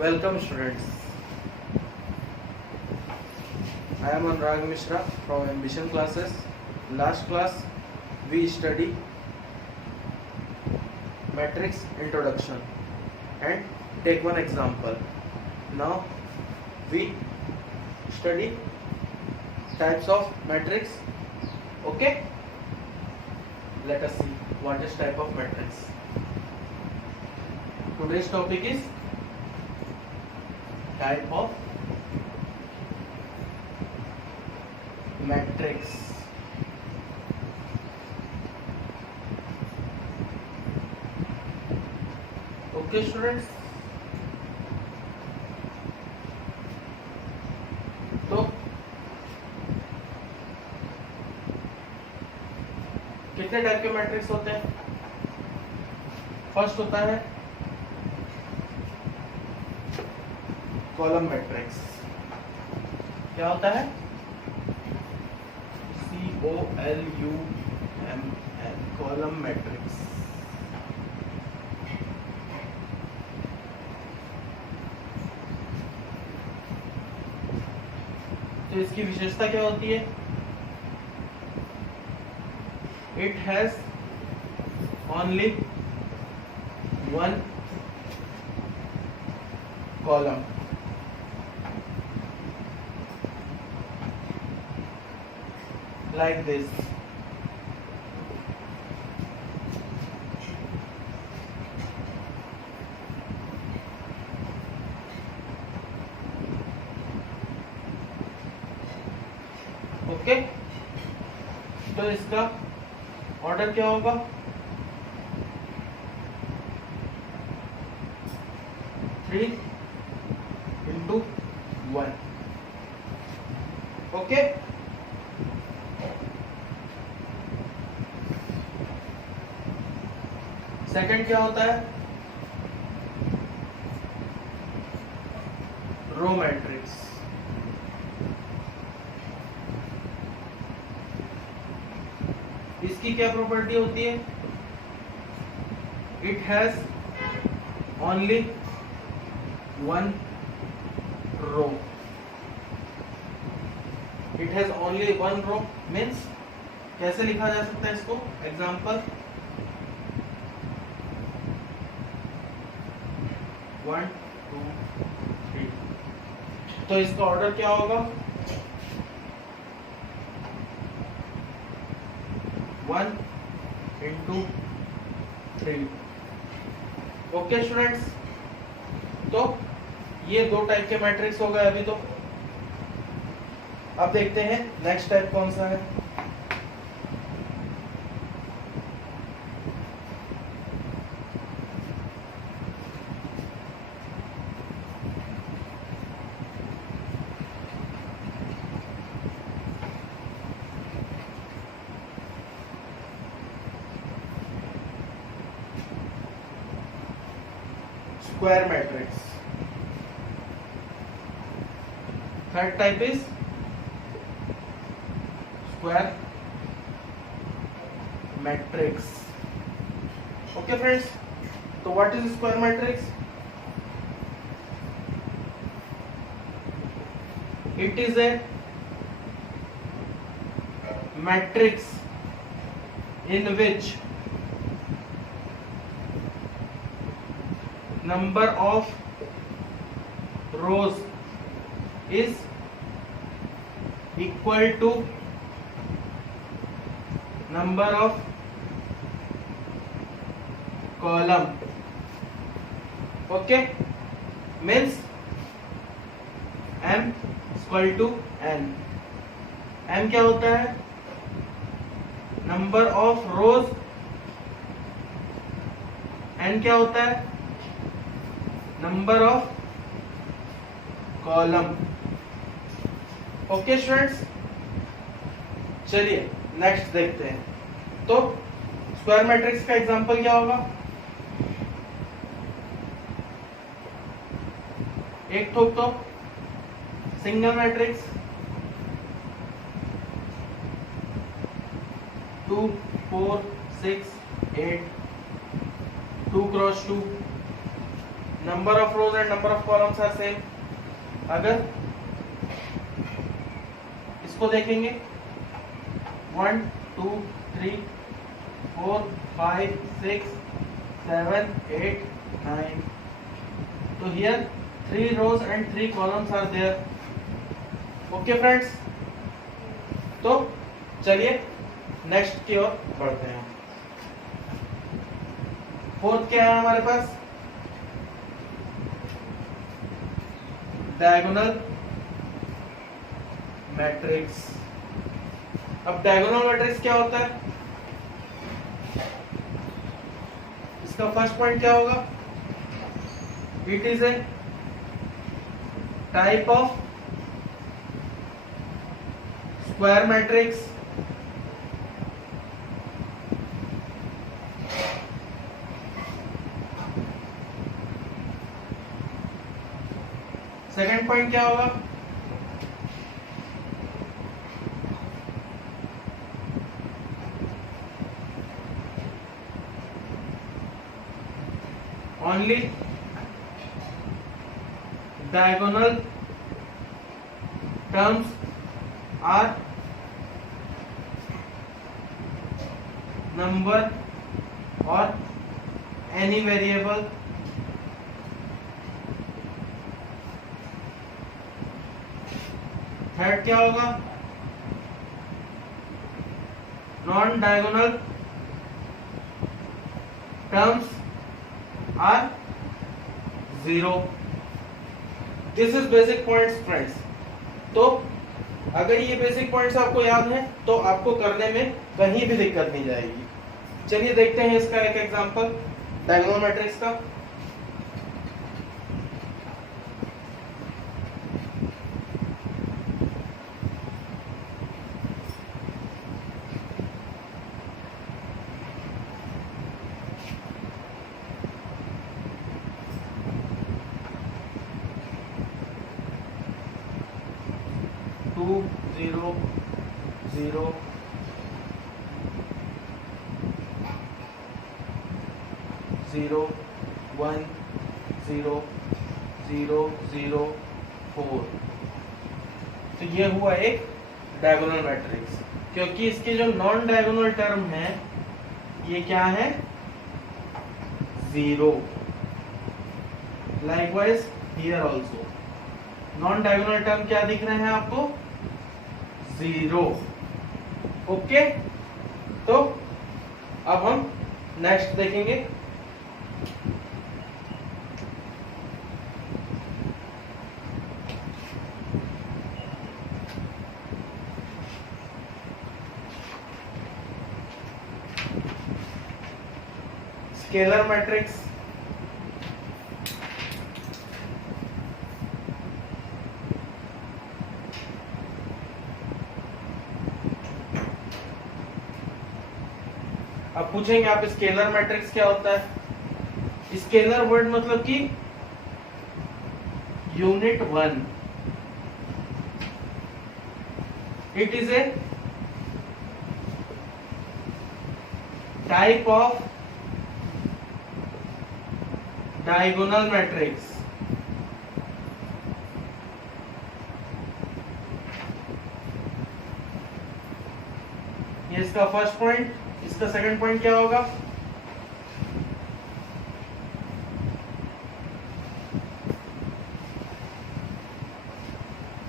Welcome students. I am Anurag Mishra from Ambition classes. Last class we study matrix introduction and take one example. Now we study types of matrix. Okay? Let us see what is type of matrix. Today's topic is type of matrix. Okay students, तो कितने type के matrix होते हैं? First होता है column matrix. क्या होता है? COLUMN, column matrix. तो इसकी विशेषता क्या होती है? It has only one column. Like this. Okay, तो इसका ऑर्डर क्या होगा? Three into one. Okay, second क्या होता है? Row matrix. इसकी क्या प्रॉपर्टी होती है? It has only one row. It has only one row means कैसे लिखा जा सकता है इसको? एग्जाम्पल 1 2 3. तो इसका ऑर्डर क्या होगा? 1 इंटू 3. ओके स्टूडेंट्स, तो ये दो टाइप के मैट्रिक्स हो गए अभी. तो अब देखते हैं नेक्स्ट टाइप कौन सा है. Square matrix. Third type is square matrix. Okay friends, so what is square matrix? It is a matrix in which number of rows is equal to number of column. Okay, means m equal to n. m क्या होता है? number of rows. n क्या होता है? Number of column. Okay students, चलिए next देखते हैं. तो स्क्वायर मैट्रिक्स का एग्जांपल क्या होगा? एक तो single matrix 2 4 6 8 2 cross 2 number of rows and number of columns are same. अगर इसको देखेंगे 1 2 3 4 5 6 7 8 9, तो here 3 rows and 3 columns are there। Okay friends, तो चलिए नेक्स्ट की ओर बढ़ते हैं। फोर्थ क्या है हमारे पास? Diagonal matrix. अब डायगोनल मैट्रिक्स क्या होता है? इसका फर्स्ट पॉइंट क्या होगा? It is a type of square matrix second point क्या होगा? Only diagonal terms are number or any variable third क्या होगा? Non diagonal terms are zero. This is basic points friends. तो अगर ये बेसिक पॉइंट्स आपको याद है तो आपको करने में कहीं भी दिक्कत नहीं जाएगी। चलिए देखते हैं इसका एक एग्जांपल डायगोनल मैट्रिक्स का। टू 0 0 0 1 0 0 0 4। तो ये हुआ एक डायगोनल मैट्रिक्स, क्योंकि इसके जो नॉन डायगोनल टर्म है ये क्या है? 0। Likewise here also known diagonal term क्या दिख रहे हैं आपको? 0। ओके, तो अब हम नेक्स्ट देखेंगे। Scalar matrix. अब पूछेंगे आप स्केलर मैट्रिक्स क्या होता है? स्केलर वर्ड मतलब कि unit 1। It is a type of diagonal matrix. ये इसका फर्स्ट पॉइंट। इसका सेकंड पॉइंट क्या होगा?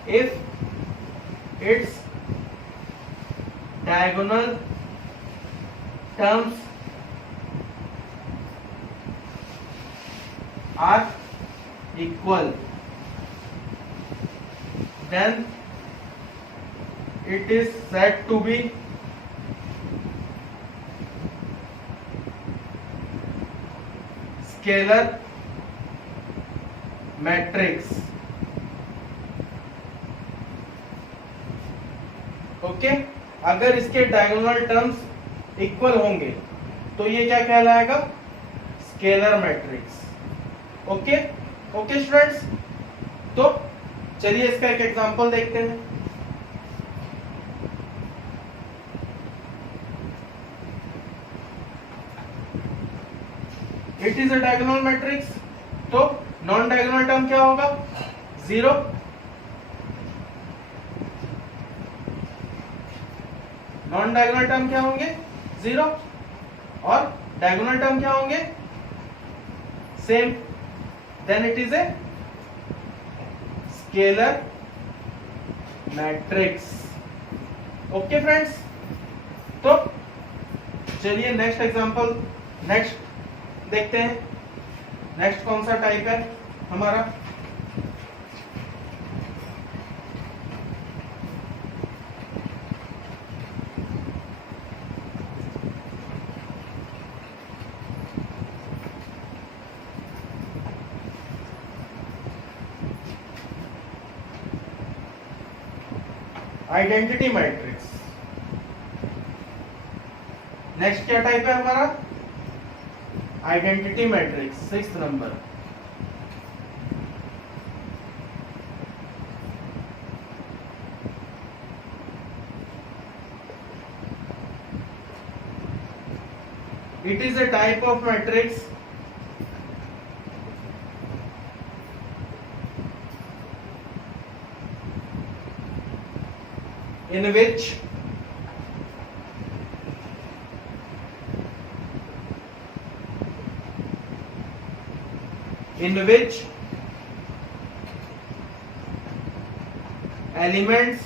If it's diagonal terms are equal, then it is said to be scalar matrix। Okay, अगर इसके डायगोनल टर्म्स इक्वल होंगे तो ये क्या कहलाएगा? Scalar matrix. Okay okay students, तो चलिए इसका एक एग्जांपल देखते हैं। It is a diagonal matrix, तो नॉन डायगोनल टर्म क्या होगा? 0। नॉन डायगोनल टर्म क्या होंगे? 0। और डायगोनल टर्म क्या होंगे? Same. Then it is a scalar matrix. Okay friends, तो चलिए नेक्स्ट एग्जांपल, नेक्स्ट देखते हैं। नेक्स्ट कौन सा टाइप है हमारा? Identity matrix. नेक्स्ट क्या टाइप है हमारा? Identity matrix, 6th number. It is a type of matrix in which elements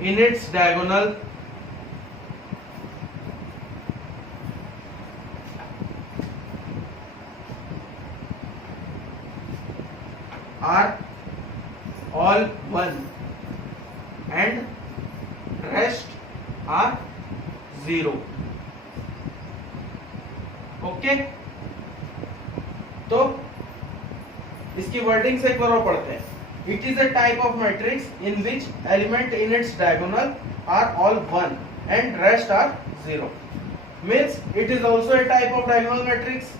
in its diagonal are all one and rest are zero. Okay, तो इसकी वर्डिंग से एक बार और पढ़ते हैं। It is a type of matrix in which element in its diagonal are all one and rest are zero. Means it is also a type of diagonal matrix.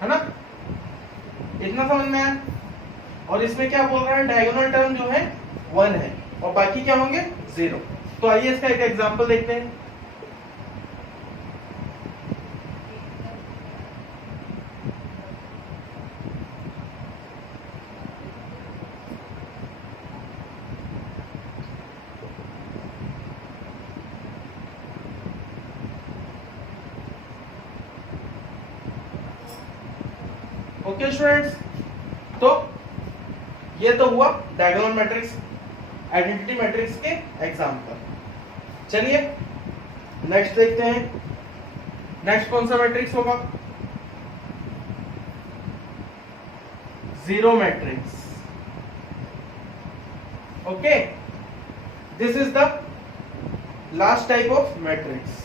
है ना? इतना समझ में आया? और इसमें क्या बोल रहा है? डायगोनल टर्म जो है 1 है और बाकी क्या होंगे? 0। तो आइए इसका एक एग्जांपल देखते हैं। ओके स्टूडेंट्स, तो ये तो हुआ डायगोनल मैट्रिक्स, आइडेंटिटी मैट्रिक्स के एग्जांपल। चलिए नेक्स्ट देखते हैं। नेक्स्ट कौन सा मैट्रिक्स होगा? Zero matrix. Okay, this is the last type of matrix.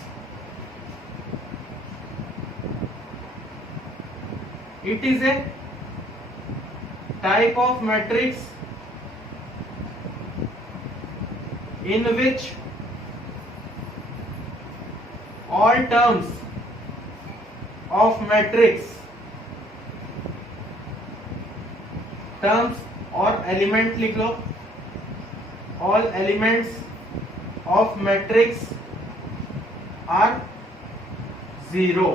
It is a type of matrix in which all terms of matrix, terms और element लिख लो, all elements of matrix are zero.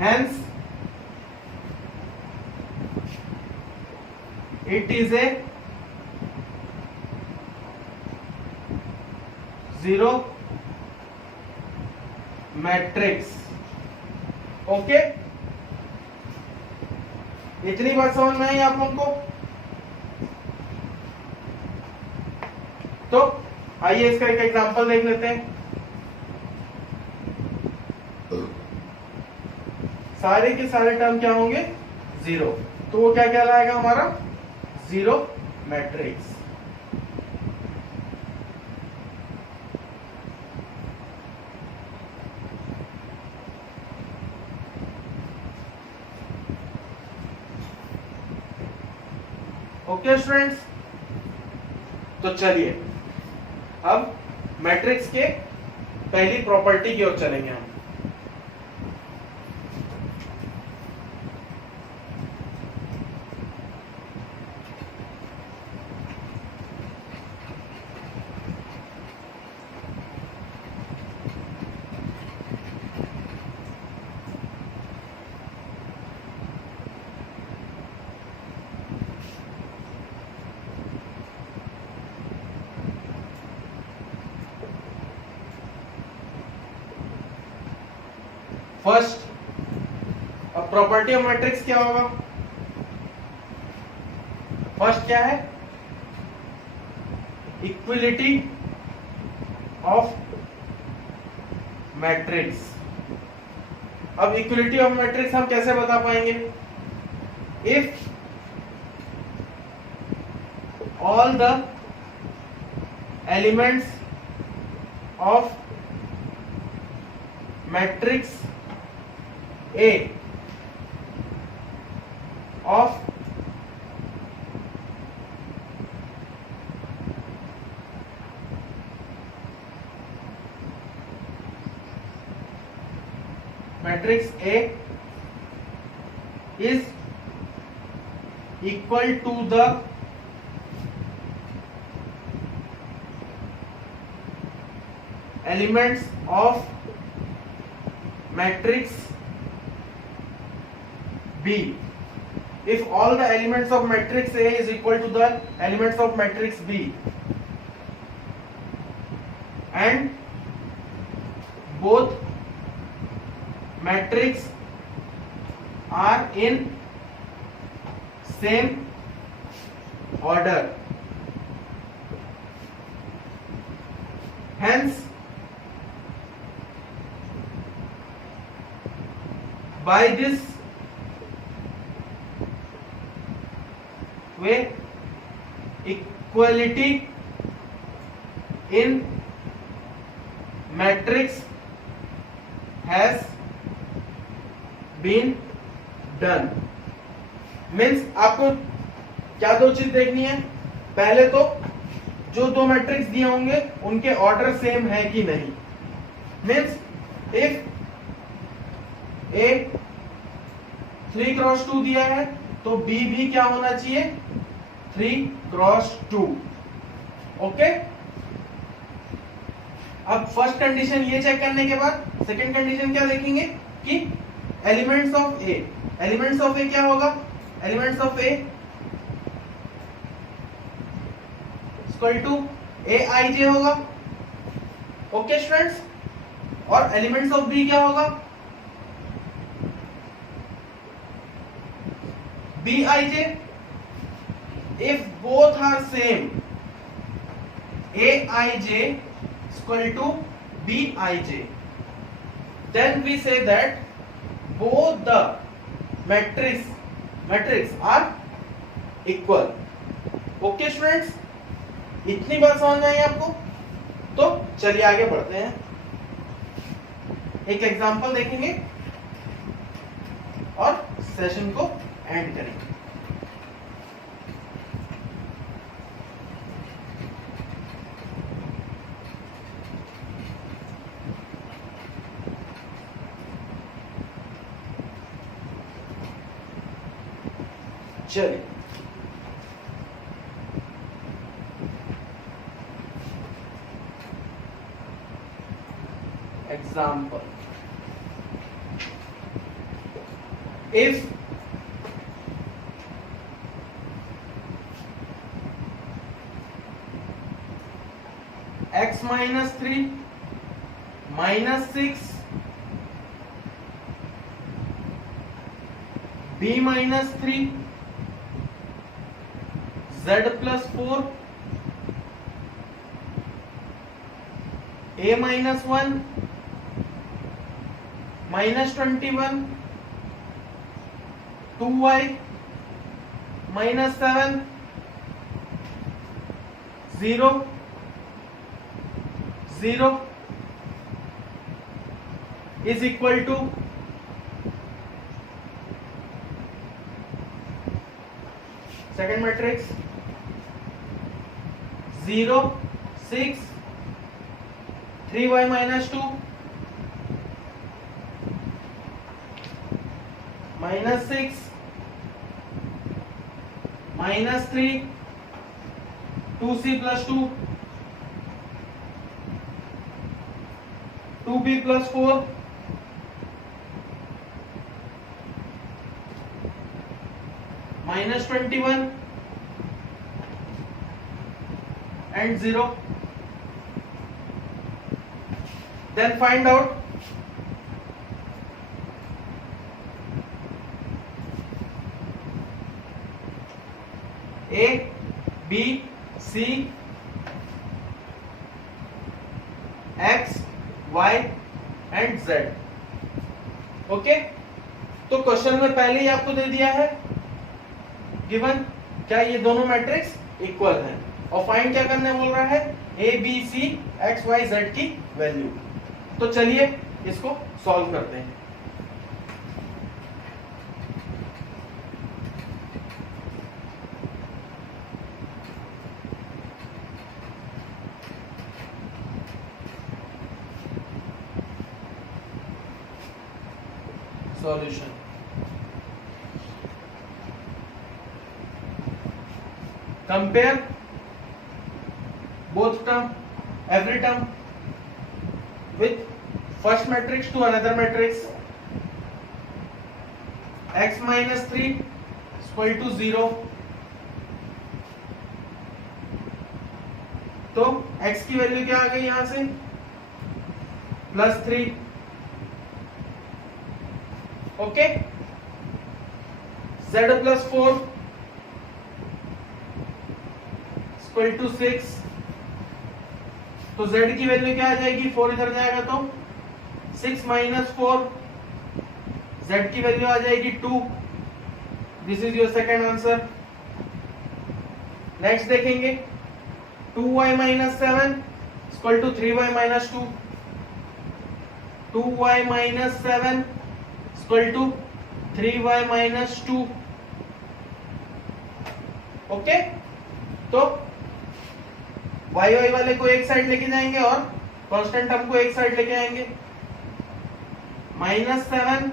Hence, it is a zero matrix. Okay, इतनी बात समझ में आई आप लोगों को? तो आइए इसका एक एग्जांपल देख लेते हैं। सारे के सारे टर्म क्या होंगे? 0। तो वो क्या कहलाएगा हमारा? Zero matrix. ओके स्टूडेंट्स, तो चलिए अब मैट्रिक्स के पहली प्रॉपर्टी की ओर चलेंगे हम। फर्स्ट, अब प्रॉपर्टी ऑफ मैट्रिक्स क्या होगा? फर्स्ट क्या है? Equality of matrix. अब इक्विलिटी ऑफ मैट्रिक्स हम कैसे बता पाएंगे? If all the elements of matrix A of matrix A is equal to the elements of matrix B. If all the elements of matrix A is equal to the elements of matrix B and both matrix are in same order, hence by this way equality in matrix has been done। Means आपको क्या दो चीज देखनी है? पहले तो जो दो मैट्रिक्स दिए होंगे उनके ऑर्डर सेम है कि नहीं। मीन्स इफ A 3x2 दिया है तो B भी क्या होना चाहिए? 3x2। ओके, अब फर्स्ट कंडीशन ये चेक करने के बाद सेकंड कंडीशन क्या देखेंगे कि elements of A, elements of A क्या होगा? Elements of A equal to Aij होगा। ओके स्टूडेंट्स, और एलिमेंट्स ऑफ B क्या होगा? Bij। if both are same, Aij equal to Bij, then we say that both the matrix are equal। Okay students, इतनी बात समझ में आई आपको? तो चलिए आगे बढ़ते हैं, एक एग्जांपल देखेंगे और सेशन को एंड करेंगे। चलिए example, if x minus 3 minus 6 b minus 3 z plus 4 a minus 1 minus 21 2y minus 7 0 0 is equal to second matrix 0 6 3y minus 2 minus 6 minus 3 2c plus 2 2b plus 4 minus 21 and 0। then find out A B C X Y and Z. Okay, तो question में पहले ही आपको दे दिया है given क्या ये दोनों matrix equal है, और फाइंड क्या करने बोल रहा है, A B C X Y Z की वैल्यू। तो चलिए इसको सॉल्व करते हैं। Solution, compare both term, every term with first matrix to another matrix. X minus 3 equal to 0. तो x की वैल्यू क्या आ गई यहां से, +3। Okay, z plus 4 equal to 6। तो z की वैल्यू क्या आ जाएगी, 4 इधर जाएगा तो 6 minus 4, z की वैल्यू आ जाएगी 2। This is your second answer. Next देखेंगे 2y minus 7 equal to 3y minus 2। 2y minus 7 equal to 3y minus 2। Okay, तो वाई वाई वाले को एक साइड लेके जाएंगे और कांस्टेंट टर्म को एक साइड लेके आएंगे। -7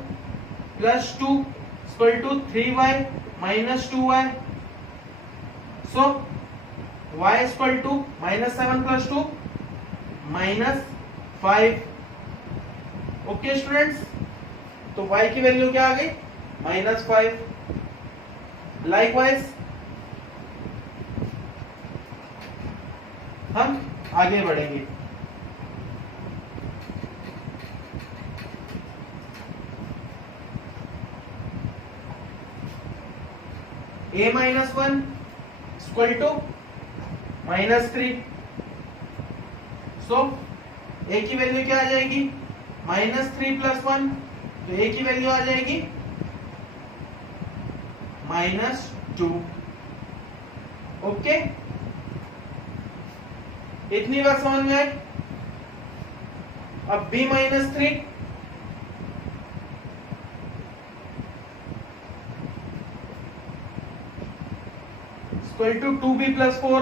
+ 2 = 3y - 2y। सो y = -7 + 2 -5। ओके स्टूडेंट्स, तो y की वैल्यू क्या आ गई, -5। लाइकवाइज हम आगे बढ़ेंगे। a minus 1 equal to -3। So a की वैल्यू क्या आ जाएगी, -3 + 1, तो a की वैल्यू आ जाएगी -2। ओके, इतनी बार समझ में आई। अब b - 3 equal to 2b + 4।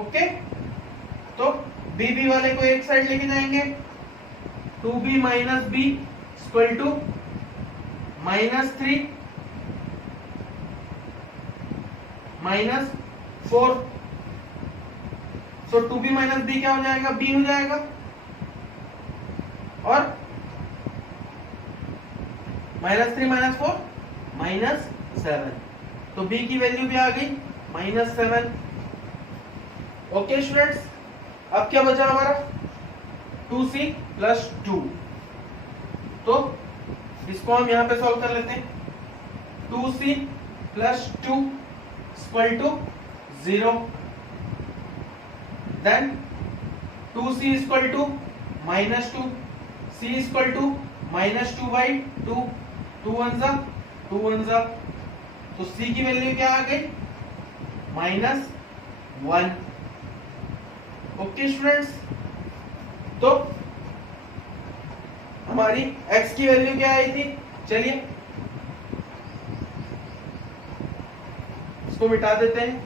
Okay, तो b वाले को एक साइड लेके जाएंगे। 2b - b equal to -3 -4। So 2b - b क्या हो जाएगा, b हो जाएगा। और -3 - 4 -7, तो b की वैल्यू भी आ गई -7। ओके स्टूडेंट्स, अब क्या बचा हमारा, 2c + 2। तो इसको हम यहां पे सॉल्व कर लेते हैं। 2c + 2 equal to 0। Then 2c equal to -2, c equal to -2/2, 2 1 जा 2 1 जा, तो c की वैल्यू क्या आ गई, -1। ओके स्टूडेंट्स, तो हमारी x की वैल्यू क्या आई थी, चलिए इसको मिटा देते हैं।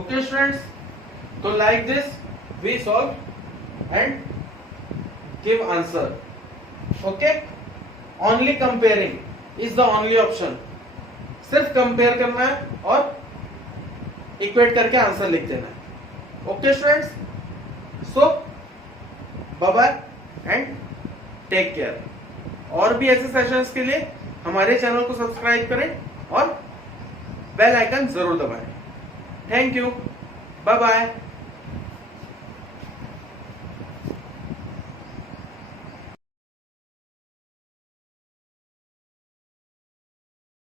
Okay students, so like this we solve and give answer. Okay, only comparing is the only option. सिर्फ कंपेयर करना है और इक्वेट करके आंसर लिख देना है. Okay students, so bye bye and take care. और भी ऐसे सेशंस के लिए हमारे चैनल को सब्सक्राइब करें और बेल आइकन जरूर दबाएं. Thank you, bye bye.